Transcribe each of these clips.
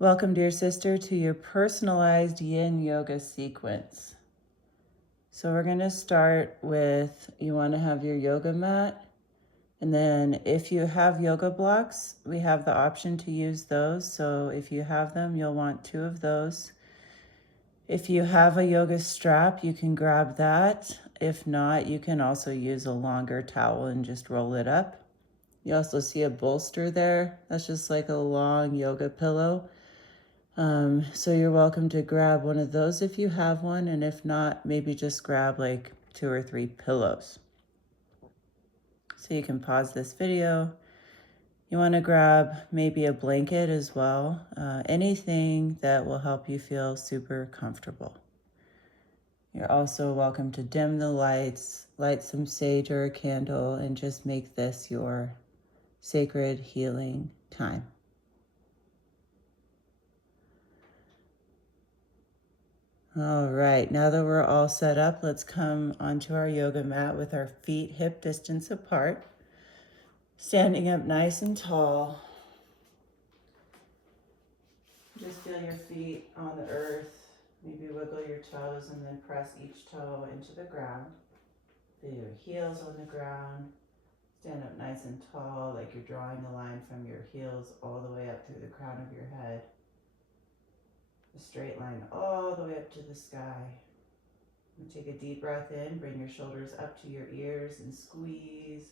Welcome, dear sister, to your personalized yin yoga sequence. So we're going to start with, you want to have your yoga mat. And then if you have yoga blocks, we have the option to use those. So if you have them, you'll want 2 of those. If you have a yoga strap, you can grab that. If not, you can also use a longer towel and just roll it up. You also see a bolster there. That's just like a long yoga pillow. So you're welcome to grab one of those if you have one, and if not, maybe just grab like 2 or 3 pillows. So you can pause this video. You want to grab maybe a blanket as well, anything that will help you feel super comfortable. You're also welcome to dim the lights, light some sage or a candle, and just make this your sacred healing time. All right, now that we're all set up, let's come onto our yoga mat with our feet hip distance apart, standing up nice and tall. Just feel your feet on the earth. Maybe wiggle your toes and then press each toe into the ground. Feel your heels on the ground. Stand up nice and tall, like you're drawing a line from your heels all the way up through the crown of your head. A straight line all the way up to the sky. And take a deep breath in, bring your shoulders up to your ears and squeeze.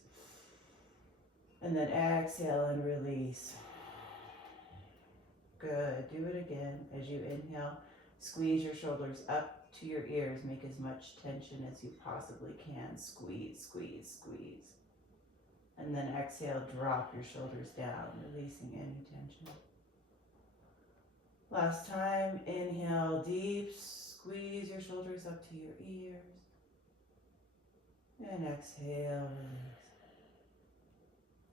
And then exhale and release. Good, do it again. As you inhale, squeeze your shoulders up to your ears. Make as much tension as you possibly can. Squeeze, squeeze, squeeze. And then exhale, drop your shoulders down, releasing any tension. Last time, inhale deep, squeeze your shoulders up to your ears. And exhale, release.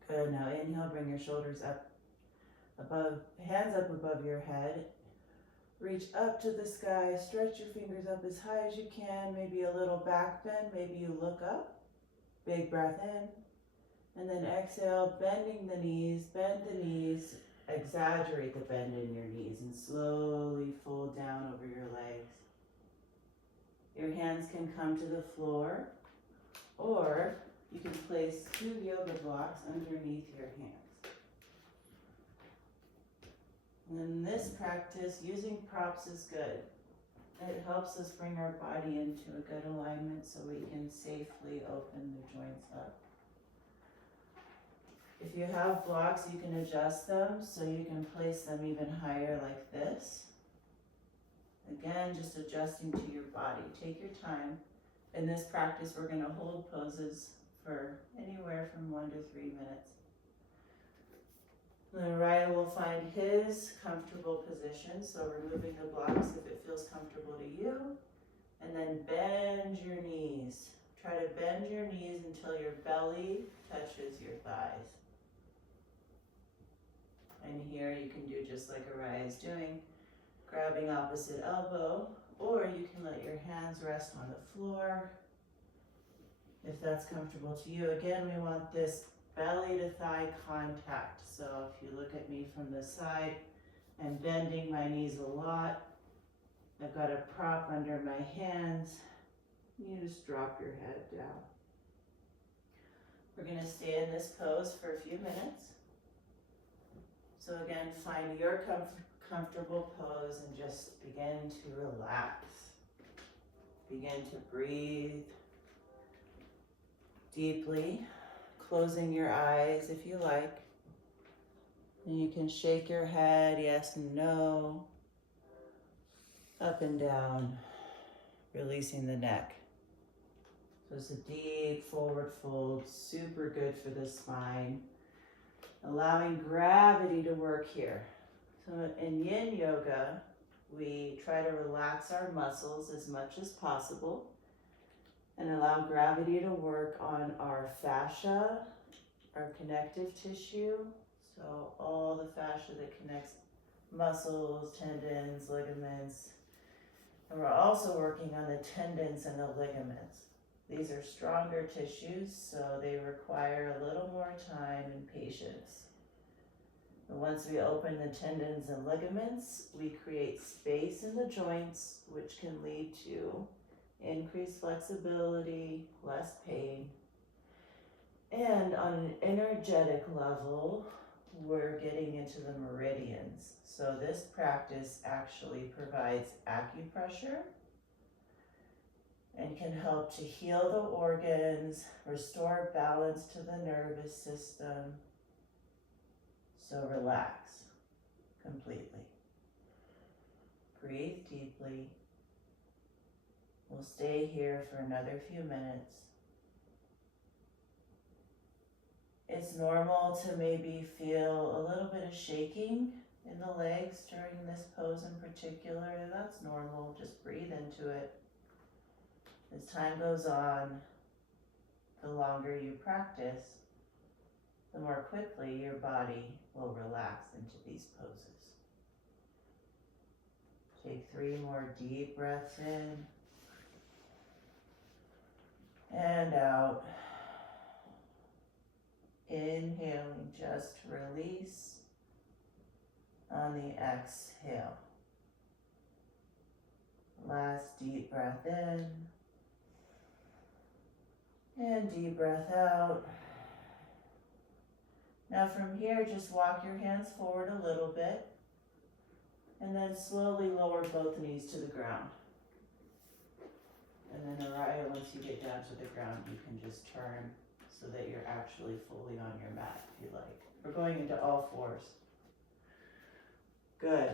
Good, now inhale, bring your shoulders up above, hands up above your head. Reach up to the sky, stretch your fingers up as high as you can, maybe a little back bend, maybe you look up. Big breath in, and then exhale, bending the knees, bend the knees, exaggerate the bend in your knees, and slowly fold down over your legs. Your hands can come to the floor, or you can place 2 yoga blocks underneath your hands. And in this practice, using props is good. It helps us bring our body into a good alignment so we can safely open the joints up. If you have blocks, you can adjust them so you can place them even higher like this. Again, just adjusting to your body. Take your time. In this practice, we're going to hold poses for anywhere from 1 to 3 minutes. Then Raya will find his comfortable position, so removing the blocks if it feels comfortable to you. And then bend your knees. Try to bend your knees until your belly touches your thighs. And here you can do just like Araya is doing, grabbing opposite elbow, or you can let your hands rest on the floor if that's comfortable to you. Again, we want this belly to thigh contact. So if you look at me from the side, I'm bending my knees a lot. I've got a prop under my hands. You just drop your head down. We're going to stay in this pose for a few minutes. So again, find your comfortable pose and just begin to relax. Begin to breathe deeply, closing your eyes if you like. And you can shake your head, yes and no, up and down, releasing the neck. So it's a deep forward fold, super good for the spine. Allowing gravity to work here. So in yin yoga, we try to relax our muscles as much as possible and allow gravity to work on our fascia, our connective tissue. So all the fascia that connects muscles, tendons, ligaments. And we're also working on the tendons and the ligaments. These are stronger tissues, so they require a little more time and patience. And once we open the tendons and ligaments, we create space in the joints, which can lead to increased flexibility, less pain. And on an energetic level, we're getting into the meridians. So this practice actually provides acupressure and can help to heal the organs, restore balance to the nervous system. So relax completely. Breathe deeply. We'll stay here for another few minutes. It's normal to maybe feel a little bit of shaking in the legs during this pose in particular. That's normal. Just breathe into it. As time goes on, the longer you practice, the more quickly your body will relax into these poses. Take 3 more deep breaths in and out. Inhaling, just release on the exhale. Last deep breath in and deep breath out. Now from here, just walk your hands forward a little bit and then slowly lower both knees to the ground. And then Araya, once you get down to the ground, you can just turn so that you're actually fully on your mat if you like. We're going into all fours. Good.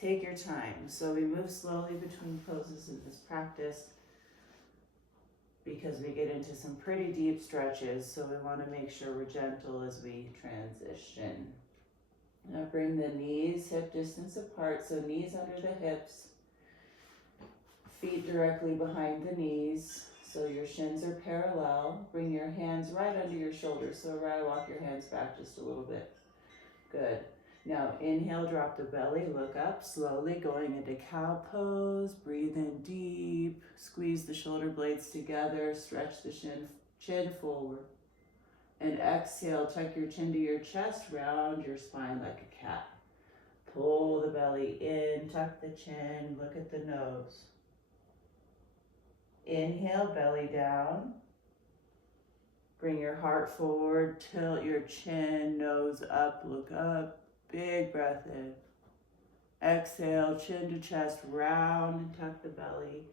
Take your time. So we move slowly between poses in this practice because we get into some pretty deep stretches, so we want to make sure we're gentle as we transition. Now bring the knees hip distance apart, so knees under the hips, feet directly behind the knees, so your shins are parallel. Bring your hands right under your shoulders, so walk your hands back just a little bit. Good. Now inhale, drop the belly, look up, slowly going into cow pose. Breathe in deep, squeeze the shoulder blades together, stretch the chin forward. And exhale, tuck your chin to your chest, round your spine like a cat. Pull the belly in, tuck the chin, look at the nose. Inhale, belly down. Bring your heart forward, tilt your chin, nose up, look up. Big breath in. Exhale, chin to chest, round and tuck the belly.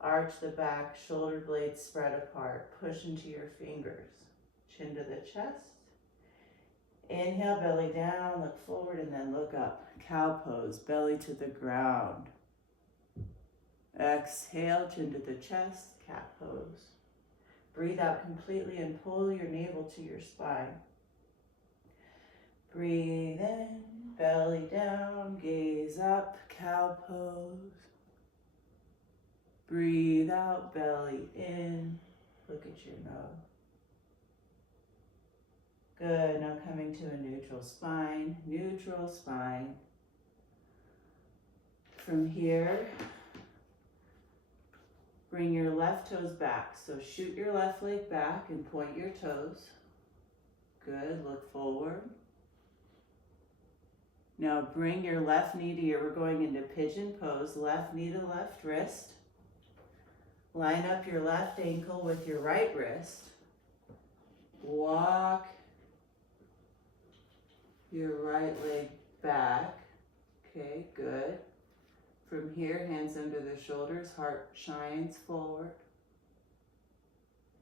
Arch the back, shoulder blades spread apart. Push into your fingers. Chin to the chest. Inhale, belly down, look forward, and then look up. Cow pose, belly to the ground. Exhale, chin to the chest, cat pose. Breathe out completely and pull your navel to your spine. Breathe in, belly down, gaze up, cow pose. Breathe out, belly in, look at your nose. Good, now coming to a neutral spine, neutral spine. From here, bring your left toes back. So shoot your left leg back and point your toes. Good, look forward. Now bring your left knee to we're going into pigeon pose, left knee to left wrist. Line up your left ankle with your right wrist. Walk your right leg back. Okay, good. From here, hands under the shoulders, heart shines forward.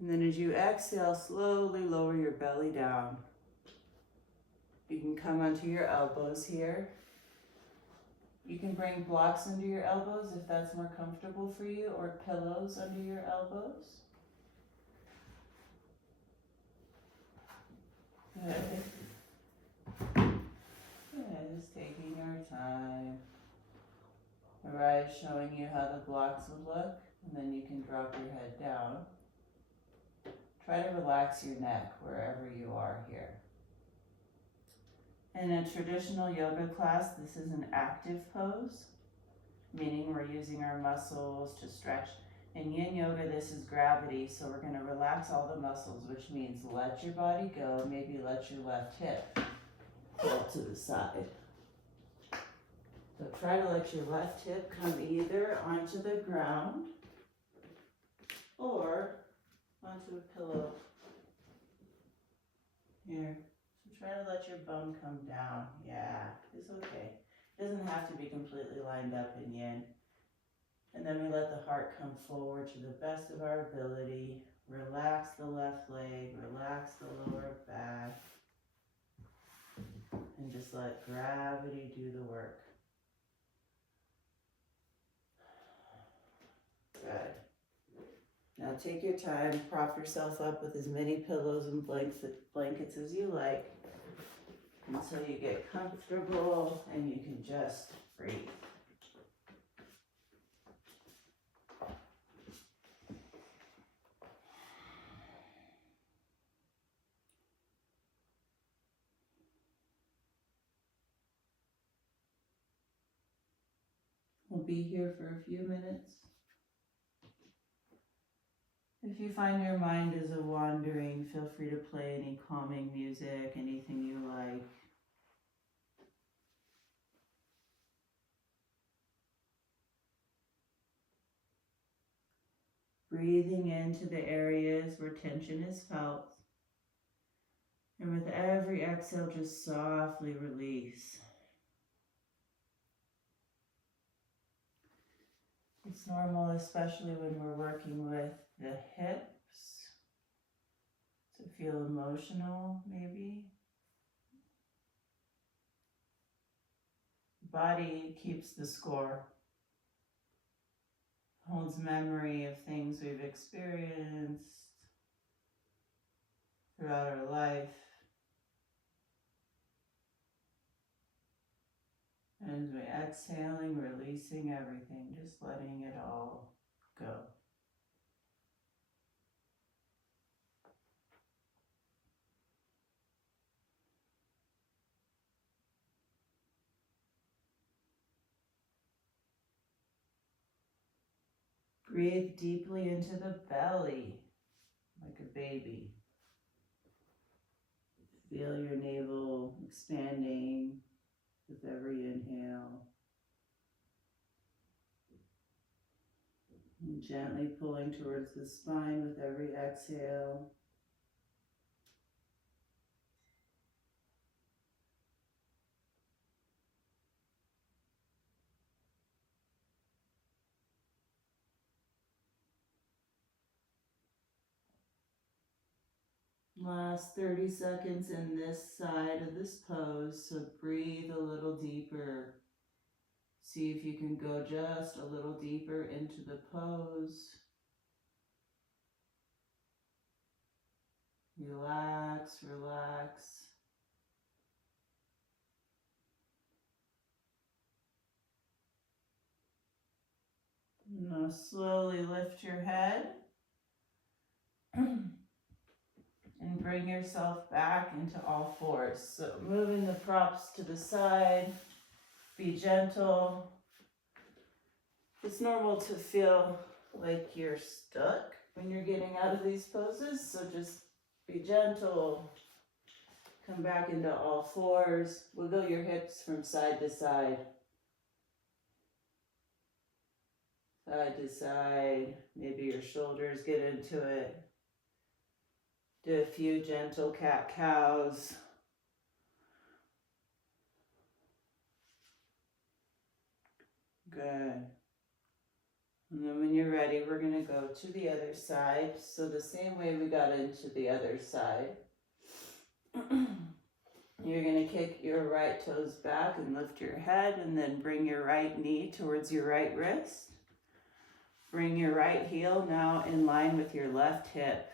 And then as you exhale, slowly lower your belly down. You can come onto your elbows here. You can bring blocks under your elbows if that's more comfortable for you, or pillows under your elbows. Good. Good, just taking our time. Mariah is showing you how the blocks would look, and then you can drop your head down. Try to relax your neck wherever you are here. In a traditional yoga class, this is an active pose, meaning we're using our muscles to stretch. In yin yoga, this is gravity, so we're going to relax all the muscles, which means let your body go, maybe let your left hip pull to the side. So try to let your left hip come either onto the ground or onto a pillow. Here. So try to let your bum come down. Yeah, it's okay. It doesn't have to be completely lined up in yin. And then we let the heart come forward to the best of our ability. Relax the left leg, relax the lower back, and just let gravity do the work. Good. Now take your time, prop yourself up with as many pillows and blankets as you like until you get comfortable and you can just breathe. We'll be here for a few minutes. If you find your mind is wandering, feel free to play any calming music, anything you like. Breathing into the areas where tension is felt. And with every exhale, just softly release. It's normal, especially when we're working with the hips, to feel emotional, maybe. Body keeps the score, holds memory of things we've experienced throughout our life. And as we're exhaling, releasing everything, just letting it all go. Breathe deeply into the belly, like a baby. Feel your navel expanding with every inhale. And gently pulling towards the spine with every exhale. Last 30 seconds in this side of this pose, so breathe a little deeper. See if you can go just a little deeper into the pose. Relax, relax. Now slowly lift your head and bring yourself back into all fours. So moving the props to the side, be gentle. It's normal to feel like you're stuck when you're getting out of these poses, so just be gentle. Come back into all fours. Wiggle your hips from side to side. Side to side. Maybe your shoulders get into it. Do a few gentle cat-cows. Good. And then when you're ready, we're going to go to the other side. So the same way we got into the other side. You're going to kick your right toes back and lift your head, and then bring your right knee towards your right wrist. Bring your right heel now in line with your left hip.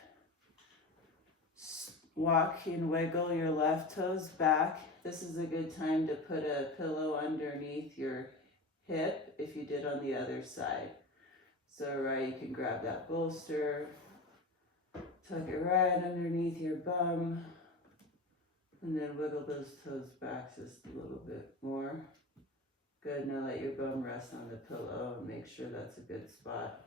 Walk and wiggle your left toes back. This is a good time to put a pillow underneath your hip if you did on the other side. So right, you can grab that bolster, tuck it right underneath your bum, and then wiggle those toes back just a little bit more. Good, now let your bum rest on the pillow and make sure that's a good spot.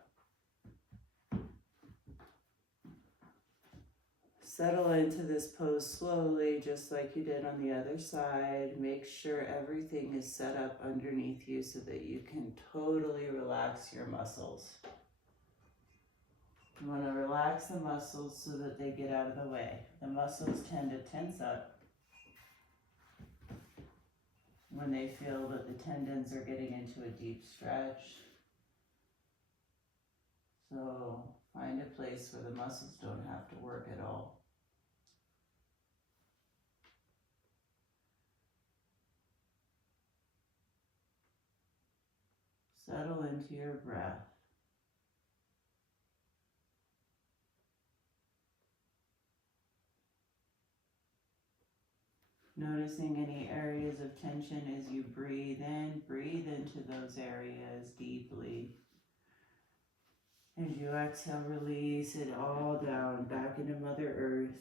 Settle into this pose slowly, just like you did on the other side. Make sure everything is set up underneath you so that you can totally relax your muscles. You want to relax the muscles so that they get out of the way. The muscles tend to tense up when they feel that the tendons are getting into a deep stretch. So find a place where the muscles don't have to work at all. Settle into your breath. Noticing any areas of tension as you breathe in, breathe into those areas deeply. As you exhale, release it all down, back into Mother Earth.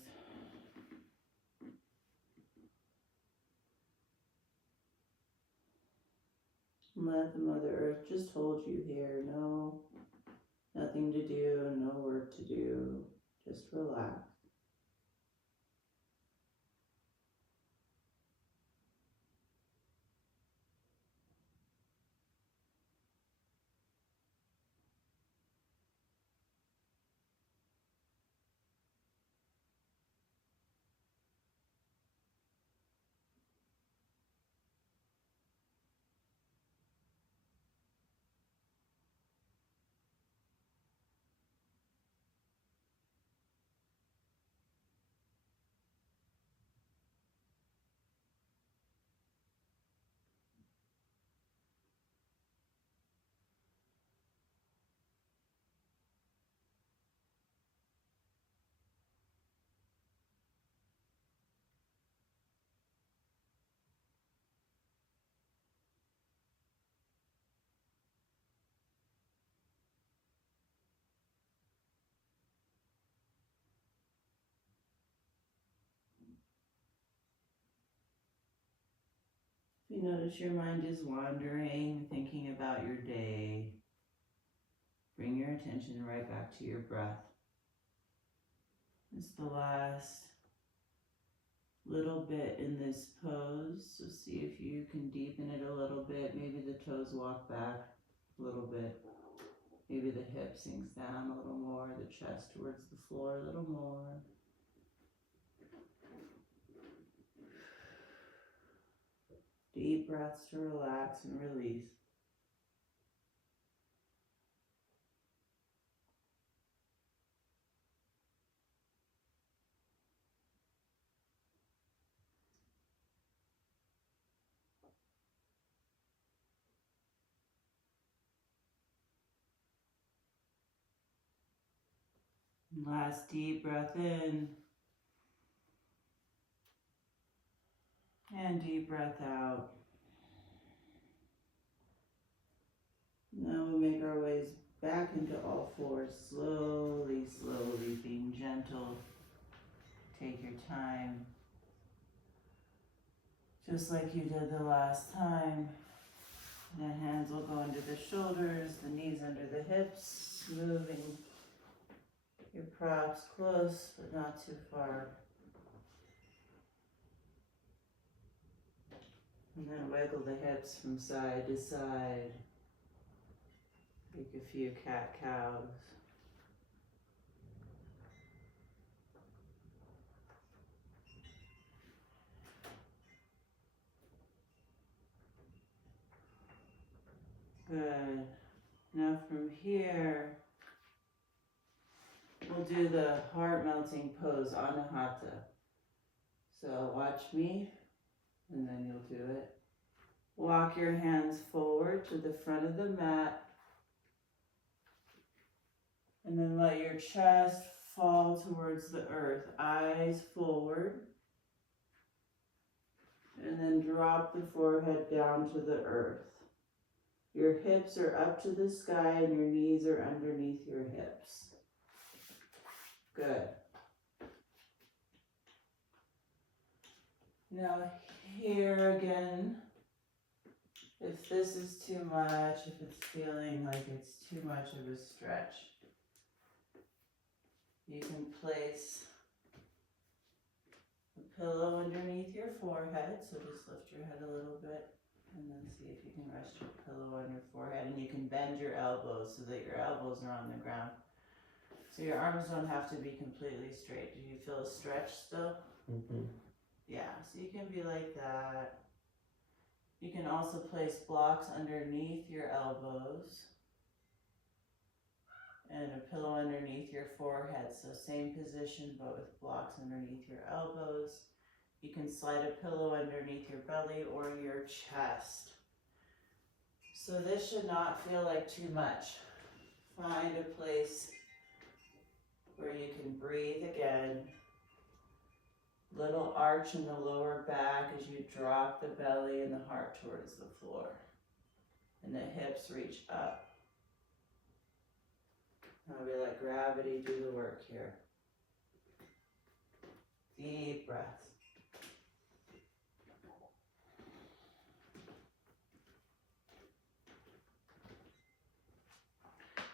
Let the Mother Earth just hold you here. No, nothing to do, no work to do. Just relax. If you notice your mind is wandering, thinking about your day, bring your attention right back to your breath. It's the last little bit in this pose, so see if you can deepen it a little bit. Maybe the toes walk back a little bit. Maybe the hip sinks down a little more, the chest towards the floor a little more. Deep breaths to relax and release. Last deep breath in. And deep breath out. Now we'll make our ways back into all fours, slowly, slowly, being gentle. Take your time. Just like you did the last time. The hands will go under the shoulders, the knees under the hips, moving your props close, but not too far. And then wiggle the hips from side to side. Make a few cat-cows. Good. Now from here, we'll do the heart-melting pose, Anahata. So watch me, and then you'll do it. Walk your hands forward to the front of the mat, and then let your chest fall towards the earth, eyes forward, and then drop the forehead down to the earth. Your hips are up to the sky and your knees are underneath your hips. Good. Now here again, if this is too much, if it's feeling like it's too much of a stretch, you can place A pillow underneath your forehead, so just lift your head a little bit and then see if you can rest your pillow on your forehead, and you can bend your elbows so that your elbows are on the ground. So your arms don't have to be completely straight. Do you feel a stretch still? Mm-hmm. Yeah, so you can be like that. You can also place blocks underneath your elbows and a pillow underneath your forehead. So same position, but with blocks underneath your elbows. You can slide a pillow underneath your belly or your chest. So this should not feel like too much. Find a place where you can breathe again. Little arch in the lower back as you drop the belly and the heart towards the floor. And the hips reach up. Now we let gravity do the work here. Deep breaths.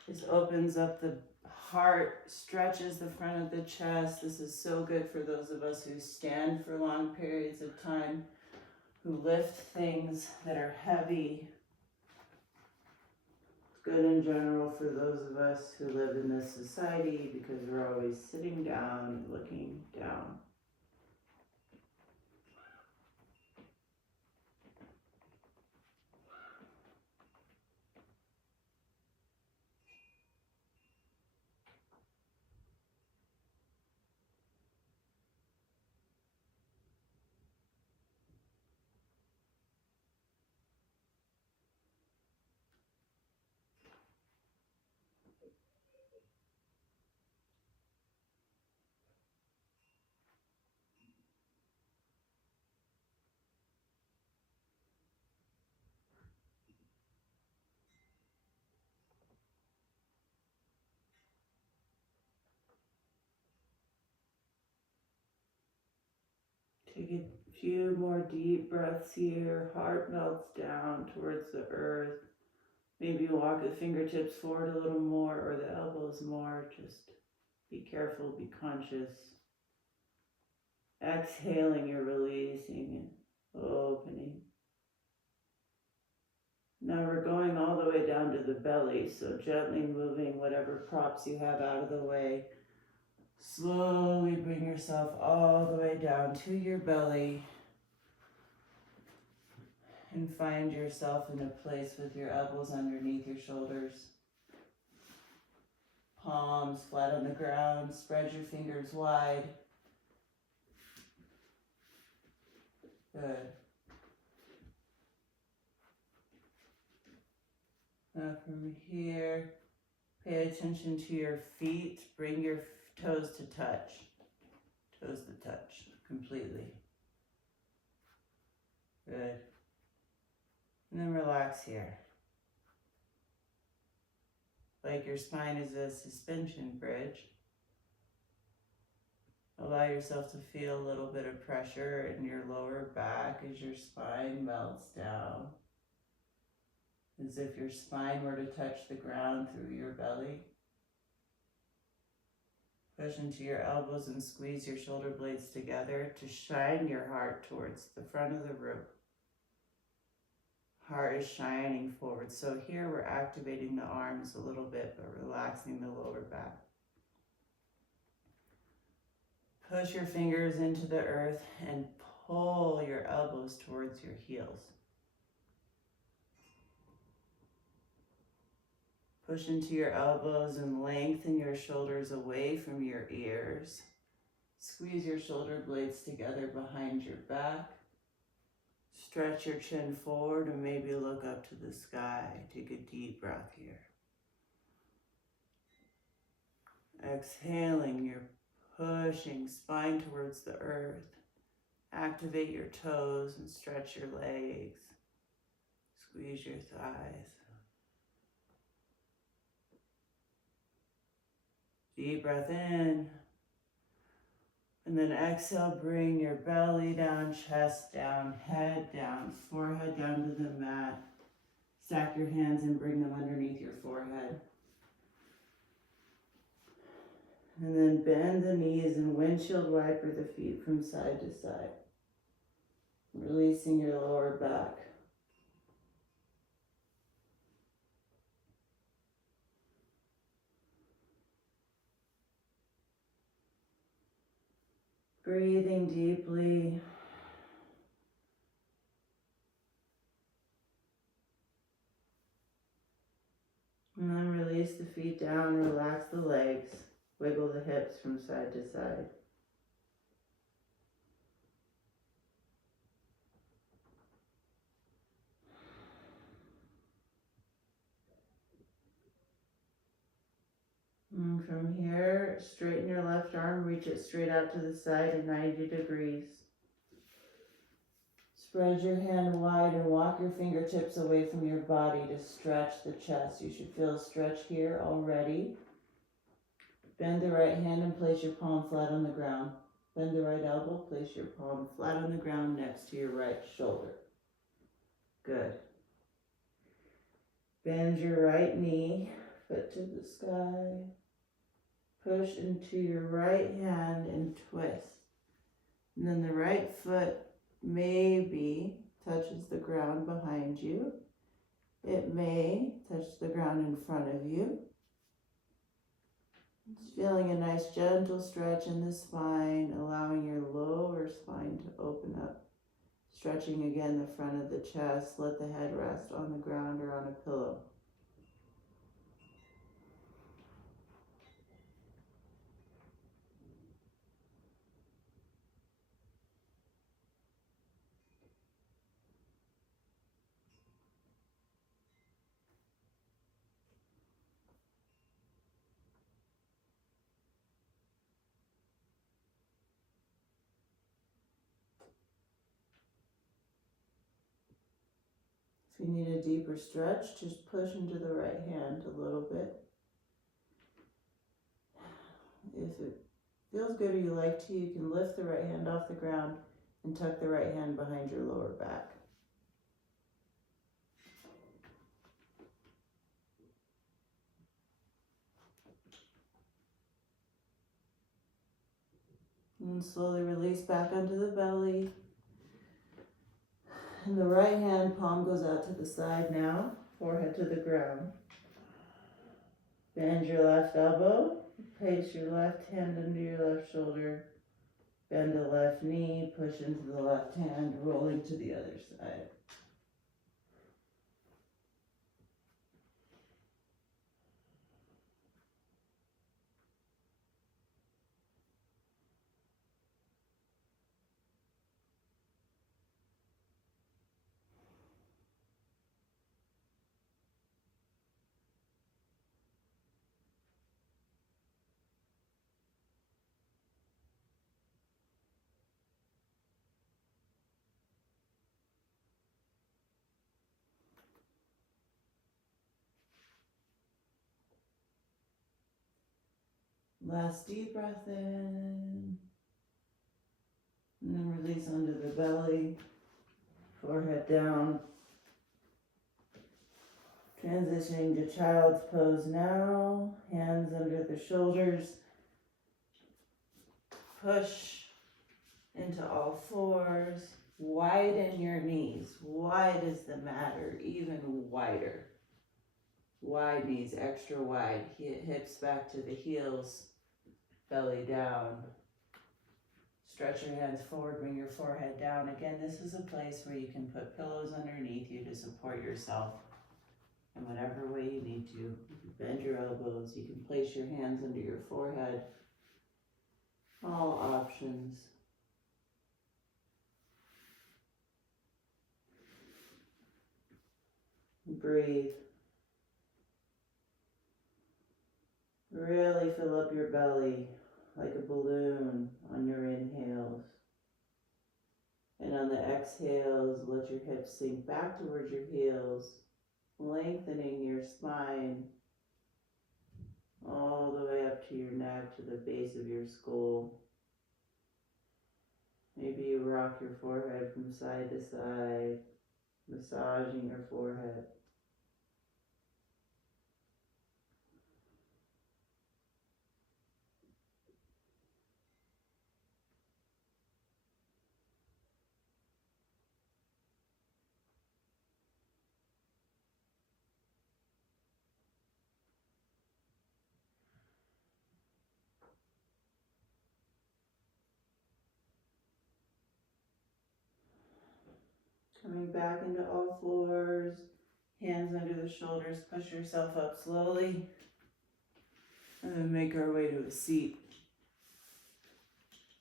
This opens up the heart, stretches the front of the chest. This is so good for those of us who stand for long periods of time, who lift things that are heavy. It's good in general for those of us who live in this society because we're always sitting down, looking down. Take a few more deep breaths here. Heart melts down towards the earth. Maybe walk the fingertips forward a little more or the elbows more. Just be careful, be conscious. Exhaling, you're releasing and opening. Now we're going all the way down to the belly, so gently moving whatever props you have out of the way. Slowly bring yourself all the way down to your belly and find yourself in a place with your elbows underneath your shoulders. Palms flat on the ground, spread your fingers wide. Good. Now from here, pay attention to your feet. Bring your toes to touch. Toes to touch completely. Good. And then relax here. Like your spine is a suspension bridge. Allow yourself to feel a little bit of pressure in your lower back as your spine melts down. As if your spine were to touch the ground through your belly. Push into your elbows and squeeze your shoulder blades together to shine your heart towards the front of the room. Heart is shining forward. So here we're activating the arms a little bit, but relaxing the lower back. Push your fingers into the earth and pull your elbows towards your heels. Push into your elbows and lengthen your shoulders away from your ears. Squeeze your shoulder blades together behind your back. Stretch your chin forward and maybe look up to the sky. Take a deep breath here. Exhaling, you're pushing spine towards the earth. Activate your toes and stretch your legs. Squeeze your thighs. Deep breath in. And then exhale, bring your belly down, chest down, head down, forehead down to the mat. Stack your hands and bring them underneath your forehead. And then bend the knees and windshield wiper the feet from side to side, releasing your lower back. Breathing deeply. And then release the feet down, relax the legs, wiggle the hips from side to side. And from here, straighten your left arm, reach it straight out to the side at 90 degrees. Spread your hand wide and walk your fingertips away from your body to stretch the chest. You should feel a stretch here already. Bend the right hand and place your palm flat on the ground. Bend the right elbow, place your palm flat on the ground next to your right shoulder. Good. Bend your right knee, foot to the sky. Push into your right hand and twist. And then the right foot maybe touches the ground behind you. It may touch the ground in front of you. Just feeling a nice gentle stretch in the spine, allowing your lower spine to open up. Stretching again the front of the chest. Let the head rest on the ground or on a pillow. If you need a deeper stretch, just push into the right hand a little bit. If it feels good or you like to, you can lift the right hand off the ground and tuck the right hand behind your lower back. And slowly release back onto the belly. And the right hand palm goes out to the side now, forehead to the ground. Bend your left elbow, place your left hand under your left shoulder, bend the left knee, push into the left hand, rolling to the other side. Last deep breath in, and then release onto the belly, forehead down. Transitioning to child's pose now, hands under the shoulders. Push into all fours, widen your knees. Wide is the matter, even wider. Wide knees, extra wide, hips back to the heels, belly down. Stretch your hands forward, bring your forehead down. Again, this is a place where you can put pillows underneath you to support yourself in whatever way you need to. You can bend your elbows, you can place your hands under your forehead. All options. Breathe. Really fill up your belly like a balloon on your inhales. And on the exhales, let your hips sink back towards your heels, lengthening your spine all the way up to your neck, to the base of your skull. Maybe you rock your forehead from side to side, massaging your forehead. Coming back into all fours, hands under the shoulders, push yourself up slowly, and then make our way to a seat.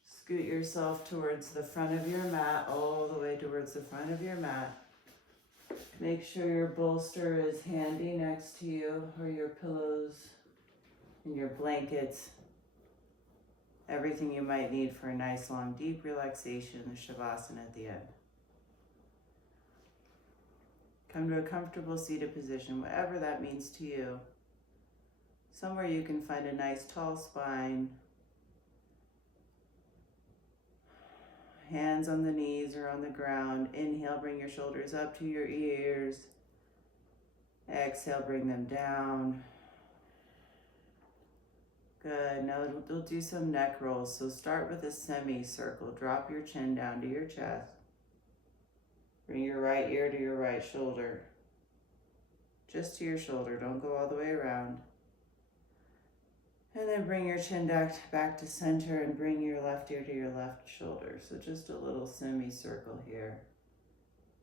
Scoot yourself towards the front of your mat, all the way towards the front of your mat. Make sure your bolster is handy next to you, or your pillows and your blankets. Everything you might need for a nice long deep relaxation, the Shavasana at the end. Come to a comfortable seated position, whatever that means to you. Somewhere you can find a nice tall spine. Hands on the knees or on the ground. Inhale, bring your shoulders up to your ears. Exhale, bring them down. Good. Now we'll do some neck rolls. So start with a semicircle. Drop your chin down to your chest. Bring your right ear to your right shoulder. Just to your shoulder. Don't go all the way around. And then bring your chin back to center and bring your left ear to your left shoulder. So just a little semicircle here.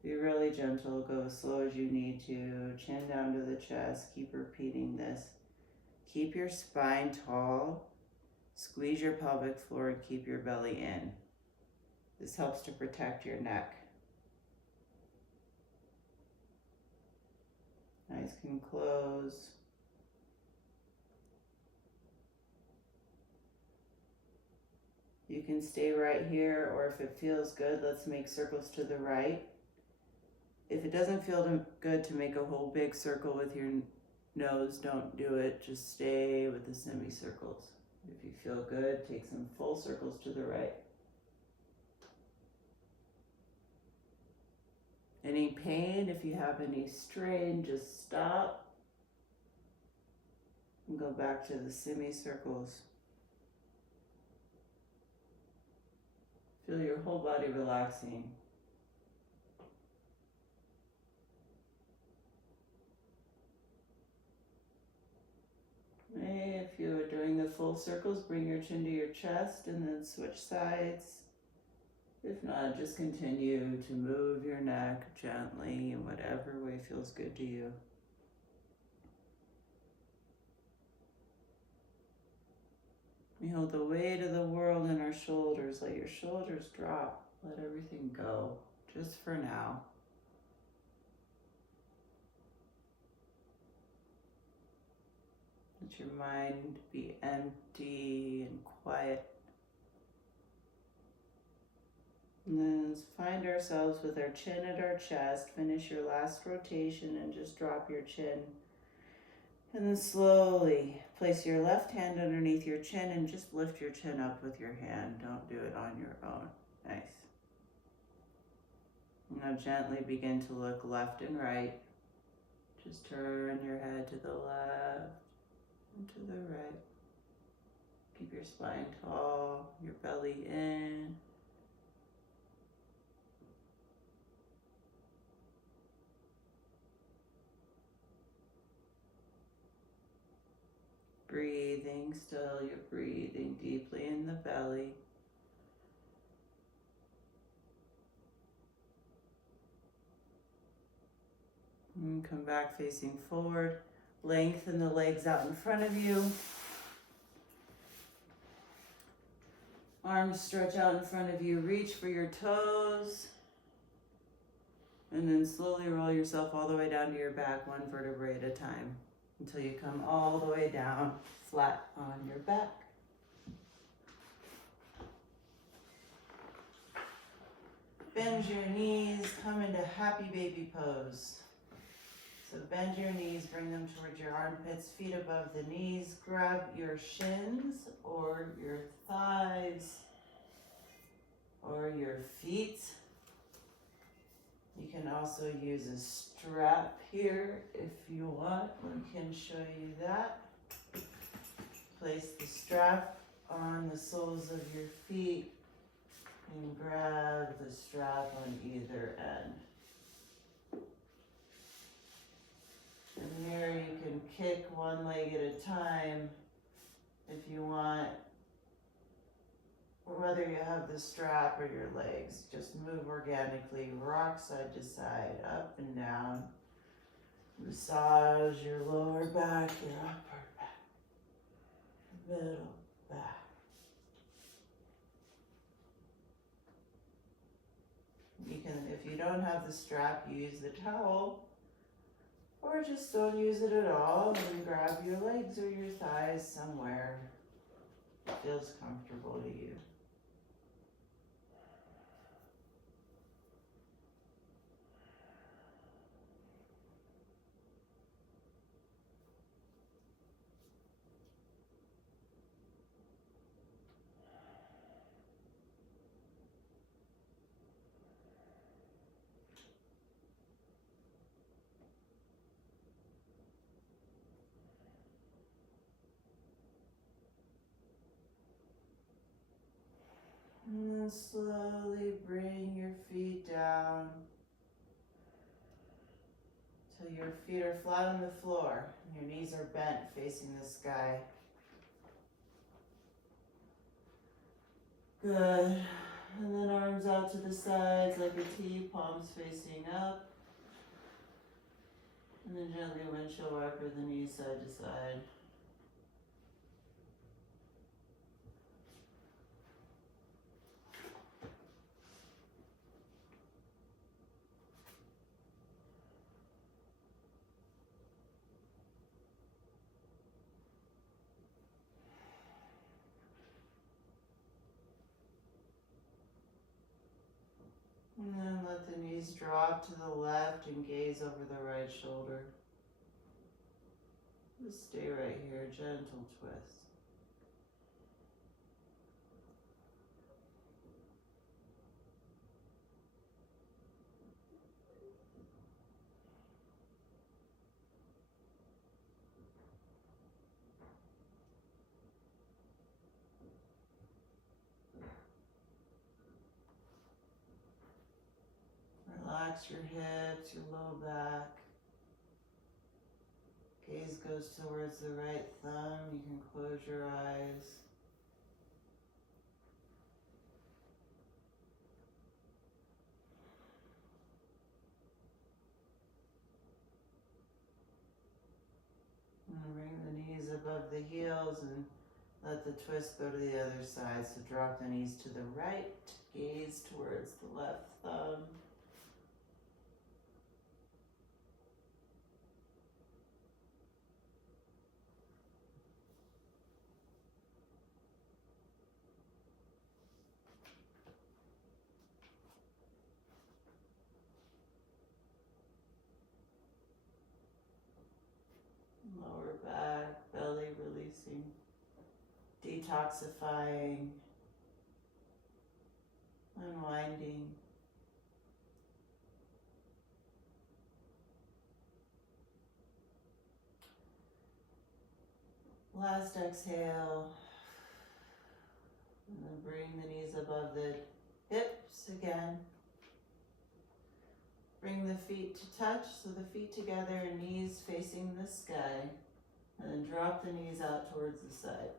Be really gentle. Go as slow as you need to. Chin down to the chest. Keep repeating this. Keep your spine tall. Squeeze your pelvic floor and keep your belly in. This helps to protect your neck. Eyes can close. You can stay right here, or if it feels good, let's make circles to the right. If it doesn't feel good to make a whole big circle with your nose, don't do it. Just stay with the semicircles. If you feel good, take some full circles to the right. Any pain, if you have any strain, just stop and go back to the semicircles. Feel your whole body relaxing. If you're doing the full circles, bring your chin to your chest and then switch sides. If not, just continue to move your neck gently in whatever way feels good to you. We hold the weight of the world in our shoulders. Let your shoulders drop. Let everything go, just for now. Let your mind be empty and quiet. And then let's find ourselves with our chin at our chest. Finish your last rotation and just drop your chin. And then slowly place your left hand underneath your chin and just lift your chin up with your hand. Don't do it on your own. Nice. Now gently begin to look left and right. Just turn your head to the left and to the right. Keep your spine tall, your belly in. Breathing still, you're breathing deeply in the belly. And come back facing forward. Lengthen the legs out in front of you. Arms stretch out in front of you. Reach for your toes. And then slowly roll yourself all the way down to your back, one vertebrae at a time, until you come all the way down, flat on your back. Bend your knees, come into happy baby pose. So bend your knees, bring them towards your armpits, feet above the knees. Grab your shins or your thighs or your feet. You can also use a strap here if you want. We can show you that. Place the strap on the soles of your feet and grab the strap on either end. And here you can kick one leg at a time if you want. or whether you have the strap or your legs, just move organically, rock side to side, up and down. Massage your lower back, your upper back, middle back. You can, if you don't have the strap, use the towel, or just don't use it at all and grab your legs or your thighs somewhere that feels comfortable to you. And then slowly bring your feet down till your feet are flat on the floor and your knees are bent facing the sky. Good. And then arms out to the sides like a T, palms facing up. And then gently windshield wiper the knees side to side. And then let the knees drop to the left and gaze over the right shoulder. Just stay right here, gentle twist. Relax your hips, your low back. Gaze goes towards the right thumb. You can close your eyes. And bring the knees above the heels and let the twist go to the other side. So drop the knees to the right, gaze towards the left thumb. Lower back, belly releasing, detoxifying, unwinding. Last exhale, and then bring the knees above the hips again. Bring the feet to touch, so the feet together and knees facing the sky. And then drop the knees out towards the side.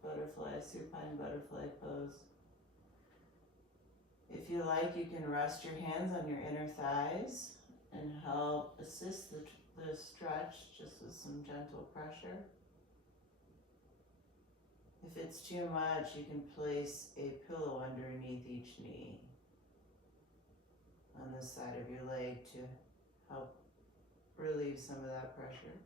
Butterfly, supine butterfly pose. If you like, you can rest your hands on your inner thighs and help assist the stretch just with some gentle pressure. If it's too much, you can place a pillow underneath each knee on the side of your leg to help relieve some of that pressure.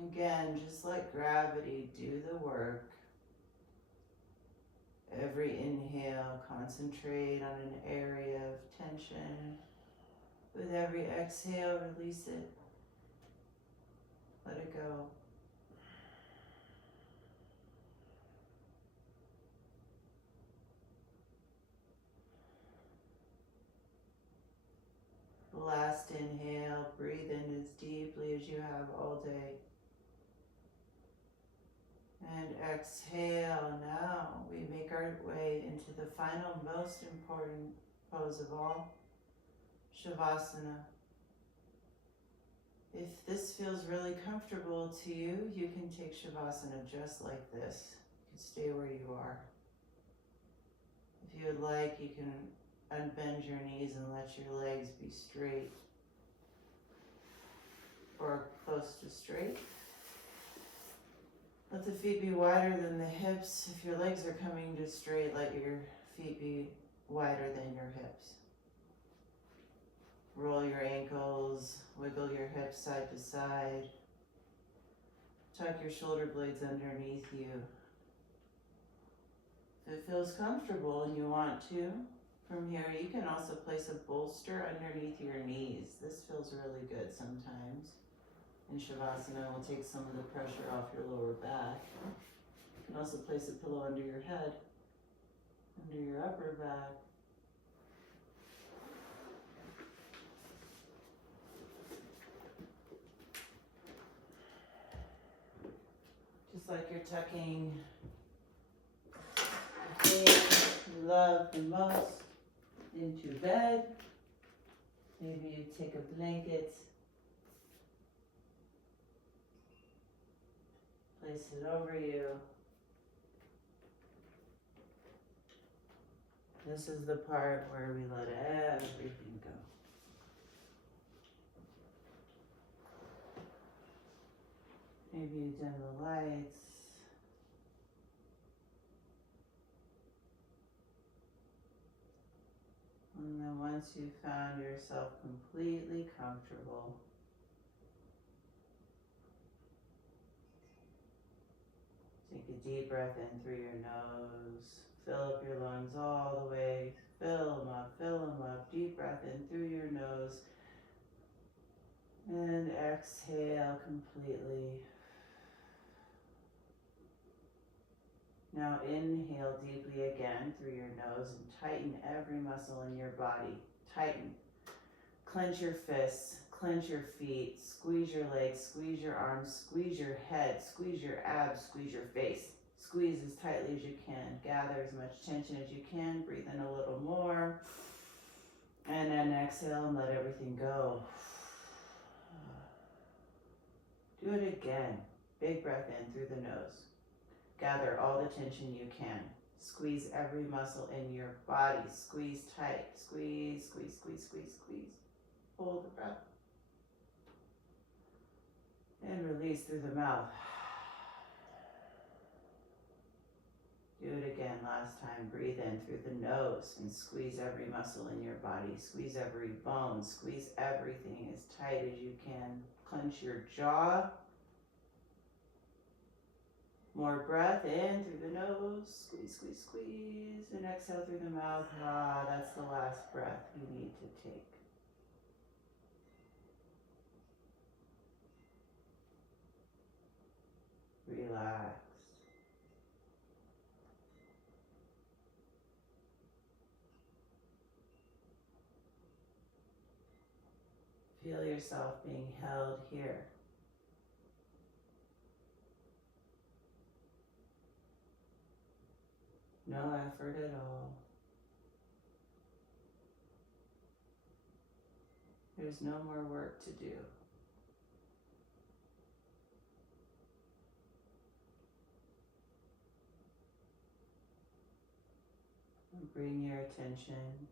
Again, just let gravity do the work. Every inhale, concentrate on an area of tension. With every exhale, release it. Let it go. last inhale, breathe in as deeply as you have all day. And exhale. Now we make our way into the final, most important pose of all, Shavasana. If this feels really comfortable to you, you can take Shavasana just like this. You can stay where you are. If you would like, you can unbend your knees and let your legs be straight or close to straight. Let the feet be wider than the hips. If your legs are coming to straight, let your feet be wider than your hips. Roll your ankles, wiggle your hips side to side. Tuck your shoulder blades underneath you. If it feels comfortable and you want to, from here you can also place a bolster underneath your knees. This feels really good sometimes. In Shavasana, will take some of the pressure off your lower back. You can also place a pillow under your head, under your upper back. Just like you're tucking the thing you love the most into bed. Maybe you take a blanket, place it over you. This is the part where we let everything go. Maybe you dim the lights. And then once you've found yourself completely comfortable, take a deep breath in through your nose. Fill up your lungs all the way. Fill them up. Deep breath in through your nose. And exhale completely. Now inhale deeply again through your nose and tighten every muscle in your body. Tighten. Clench your fists, clench your feet, squeeze your legs, squeeze your arms, squeeze your head, squeeze your abs, squeeze your face. Squeeze as tightly as you can. Gather as much tension as you can. Breathe in a little more. And then exhale and let everything go. Do it again. Big breath in through the nose. Gather all the tension you can. Squeeze every muscle in your body. Squeeze tight. Squeeze, squeeze, squeeze, squeeze, squeeze. Hold the breath. And release through the mouth. Do it again, last time. Breathe in through the nose and squeeze every muscle in your body. Squeeze every bone. Squeeze everything as tight as you can. Clench your jaw. More breath in through the nose. Squeeze, squeeze, squeeze. And exhale through the mouth. Ah, that's the last breath you need to take. Relax. Feel yourself being held here. No effort at all. There's no more work to do. And bring your attention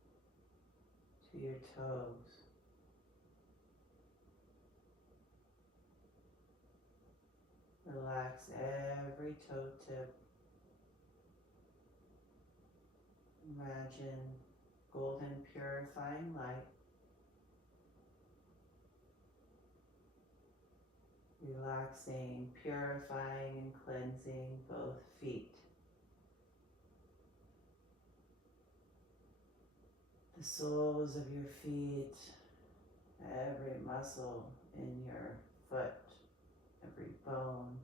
to your toes. Relax every toe tip. Imagine golden purifying light. Relaxing, purifying, and cleansing both feet. The soles of your feet, every muscle in your foot, every bone.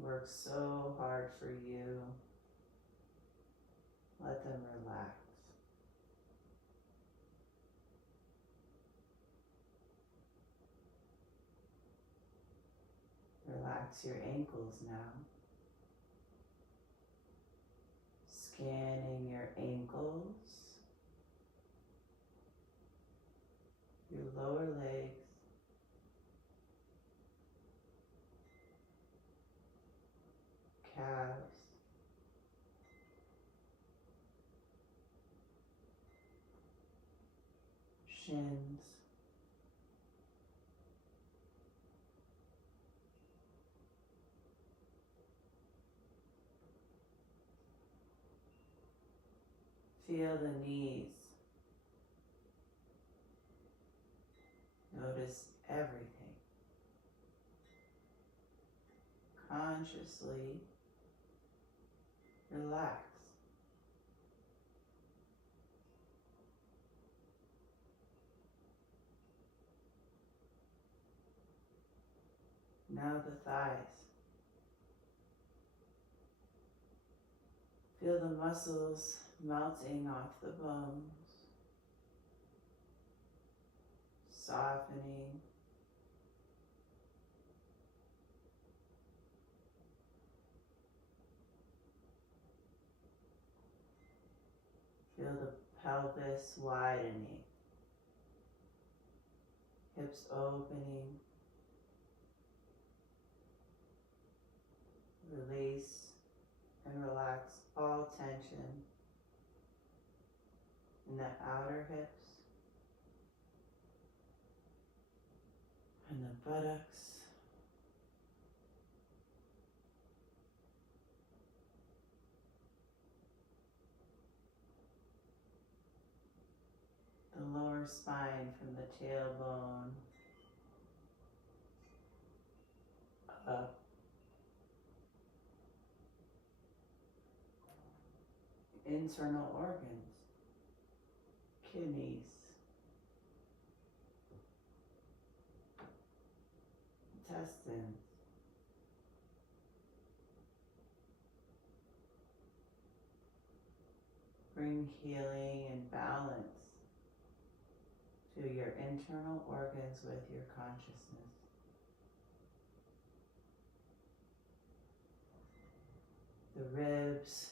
Work so hard for you. Let them relax. Relax your ankles now. Scanning your ankles, your lower legs, calves, shins, feel the knees. Notice everything. Consciously relax. Now the thighs. Feel the muscles melting off the bones, softening. Feel the pelvis widening, hips opening. Release and relax all tension in the outer hips and the buttocks. The lower spine from the tailbone up. Internal organs, kidneys, intestines, bring healing and balance to your internal organs with your consciousness. The ribs,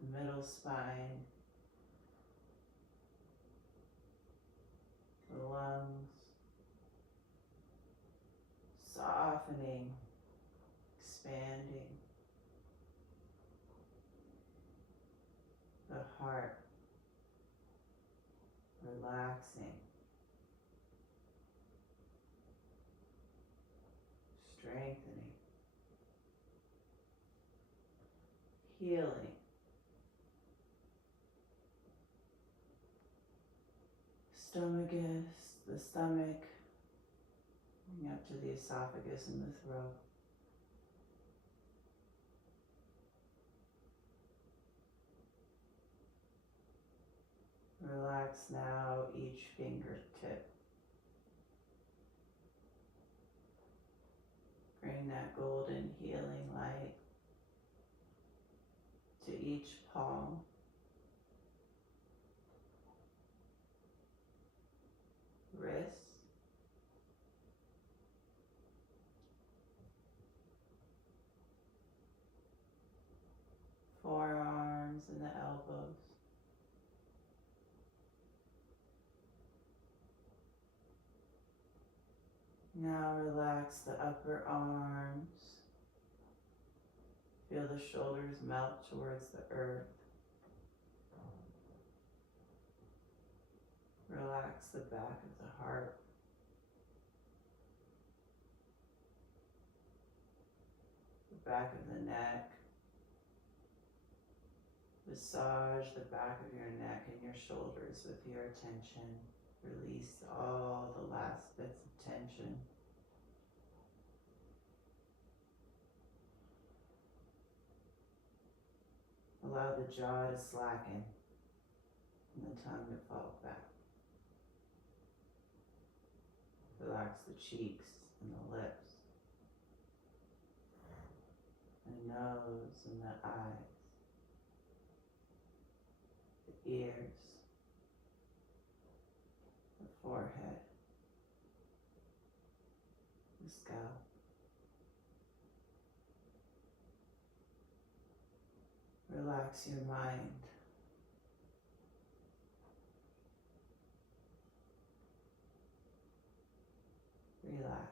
the middle spine, the lungs, softening, expanding, the heart, relaxing, strengthening, healing. Stomagus, the stomach, bring up to the esophagus and the throat. Relax now each fingertip. Bring that golden healing light to each palm. Wrist. Forearms and the elbows. Now relax the upper arms. Feel the shoulders melt towards the earth. Relax the back of the heart. The back of the neck. Massage the back of your neck and your shoulders with your attention. Release all the last bits of tension. Allow the jaw to slacken and the tongue to fall back. Relax the cheeks and the lips, the nose and the eyes, the ears, the forehead, the scalp, Relax your mind. Relax.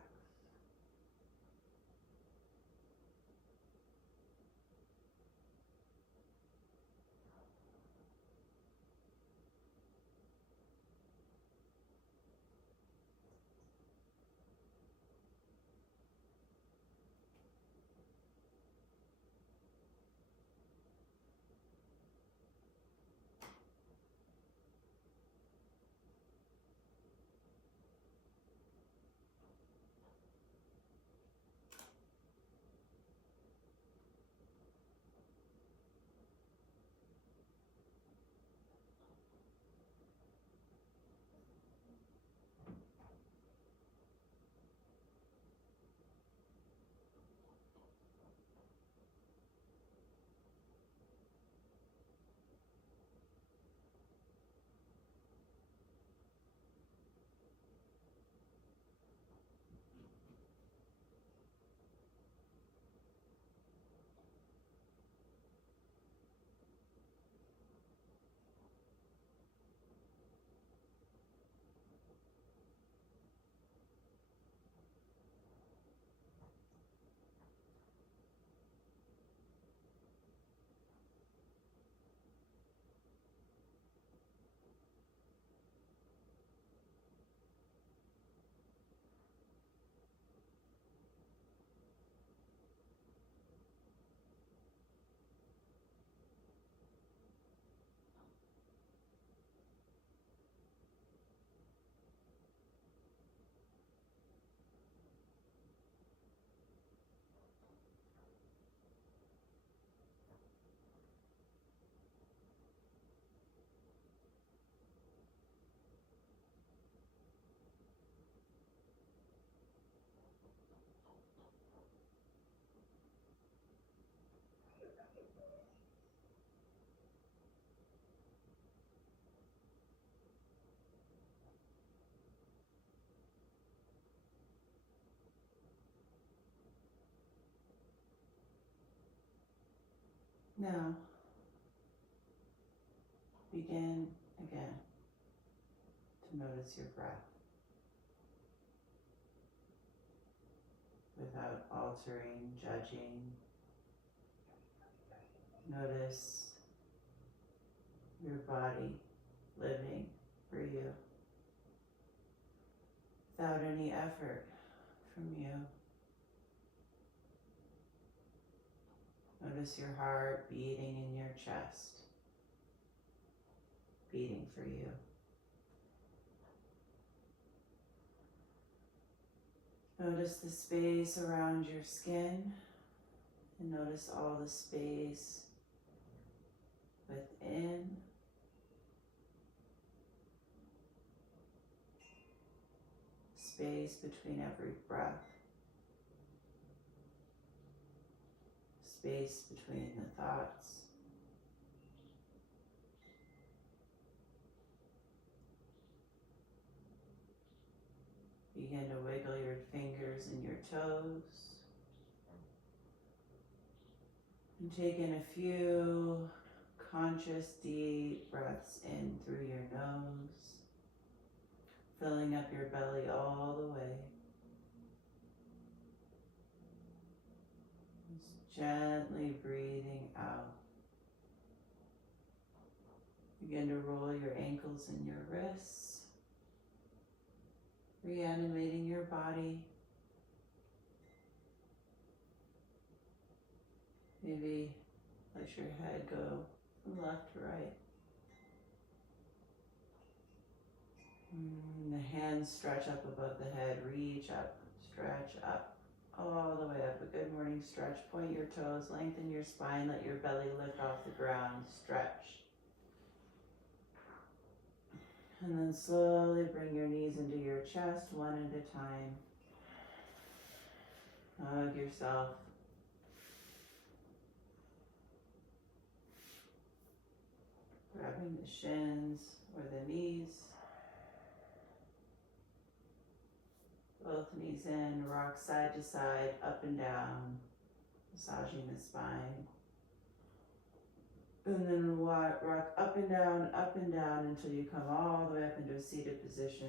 Now, begin again to notice your breath without altering, judging. Notice your body living for you without any effort from you. Notice your heart beating in your chest, beating for you. Notice the space around your skin, and notice all the space within. Space between every breath. Space between the thoughts. Begin to wiggle your fingers and your toes. And take in a few conscious deep breaths in through your nose, filling up your belly all the way. Just gently breathing out. Begin to roll your ankles and your wrists, reanimating your body. Maybe let your head go from left to right. The hands stretch up above the head, reach up, stretch up, all the way up. A good morning stretch. Point your toes, lengthen your spine, let your belly lift off the ground, stretch. And then slowly bring your knees into your chest, one at a time. Hug yourself. Grabbing the shins or the knees. Both knees in, rock side to side, up and down, massaging the spine. And then rock up and down until you come all the way up into a seated position,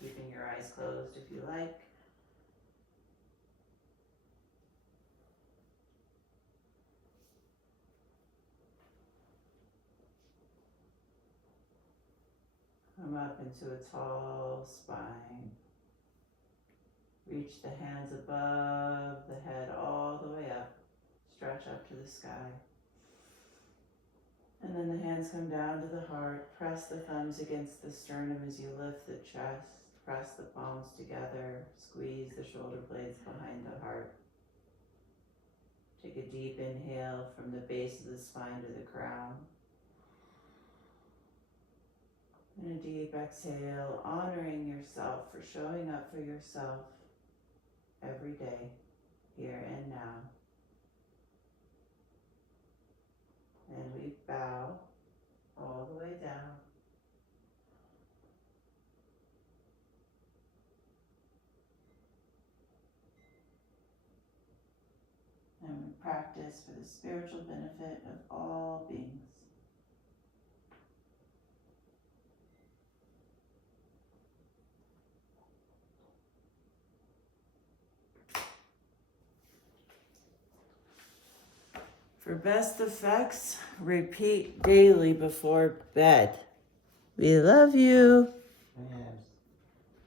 keeping your eyes closed if you like. Come up into a tall spine. Reach the hands above the head all the way up. Stretch up to the sky. And then the hands come down to the heart. Press the thumbs against the sternum as you lift the chest. Press the palms together. Squeeze the shoulder blades behind the heart. Take a deep inhale from the base of the spine to the crown. And a deep exhale, honoring yourself for showing up for yourself every day, here and now. And we bow all the way down. And we practice for the spiritual benefit of all beings. For best effects, repeat daily before bed. We love you. Yeah.